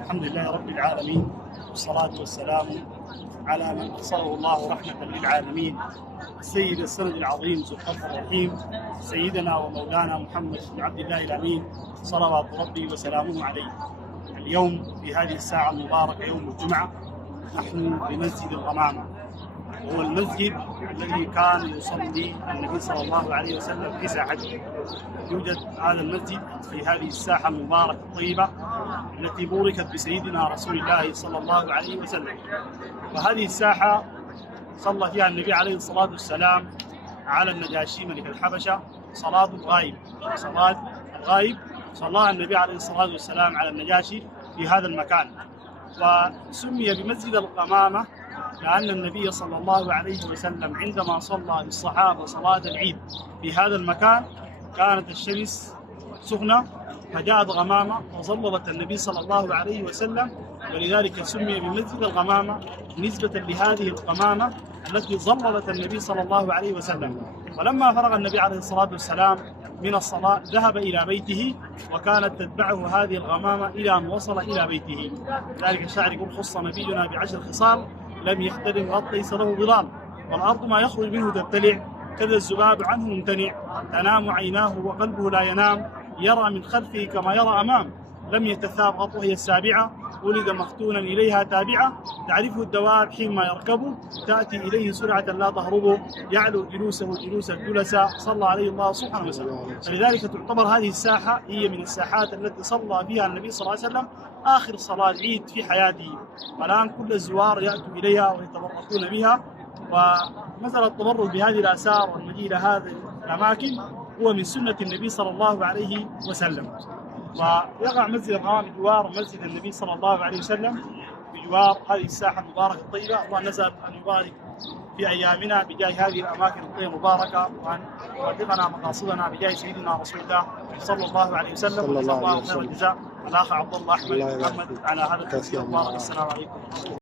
الحمد لله رب العالمين، والصلاة والسلام على من أرسله الله رحمة للعالمين، السيد السند العظيم ذو الفضل الرحيم، سيدنا ومولانا محمد بن عبد الله الأمين، صلوات ربي وسلامه عليه. اليوم في هذه الساعة المباركة يوم الجمعة نحن بمسجد الغمامة، هو المسجد الذي كان يصلي النبي صلى الله عليه وسلم في ساحته. يوجد هذا المسجد في هذه الساحة المباركة الطيبة التي بوركت بسيدنا رسول الله صلى الله عليه وسلم. وهذه الساحة صلى فيها النبي عليه الصلاة والسلام على النجاشي ملك الحبشة صلاة الغائب. صلى النبي عليه الصلاة والسلام على النجاشي في هذا المكان، وسمي بمسجد الغمامة لأن النبي صلى الله عليه وسلم عندما صلى بالصحابة صلاة العيد في هذا المكان كانت الشمس سخنة، فجاءت غمامة وظللت النبي صلى الله عليه وسلم، ولذلك سمي بمسجد الغمامة نسبة لهذه الغمامة التي ظللت النبي صلى الله عليه وسلم. ولما فرغ النبي عليه الصلاة والسلام من الصلاة ذهب إلى بيته، وكانت تتبعه هذه الغمامة إلى أن وصل إلى بيته. لذلك الشاعر يقول: خص نبينا ب10 خصال لم يحترم غط ليس له ظلال، والأرض ما يخرج منه تبتلع، كذا الذباب عنه ممتنع، تنام عيناه وقلبه لا ينام، يرى من خلفه كما يرى أمام، لم يتثاب غط وهي السابعة، ولد مختونا إليها تابعة، تعرفه الدواب حينما يركبه، تأتي إليه سرعة لا تهربه، يعلو جلوسه جلوس الجلساء، صلى عليه الله سبحانه وتعالى. فلذلك تعتبر هذه الساحة هي من الساحات التي صلى فيها النبي صلى الله عليه وسلم آخر صلاة عيد في حياته. والآن كل الزوار يأتوا إليها ويتبركون بها. ومثل التبرك بهذه الآثار والمجيء إلى هذه الأماكن هو من سنة النبي صلى الله عليه وسلم. ويقع مسجد الغمامة بجوار مسجد النبي صلى الله عليه وسلم، بجوار هذه الساحة المباركة الطيبة. الله نسأل أن يبارك في أيامنا بجاه هذه الأماكن الطيبة المباركة، وأن يوفقنا مقاصدنا بجاه سيدنا رسول الله صلى الله عليه وسلم. وجزاه الله خير الجزاء الأخ عبد الله أحمد محمد على هذا التسجيل المبارك. السلام عليكم.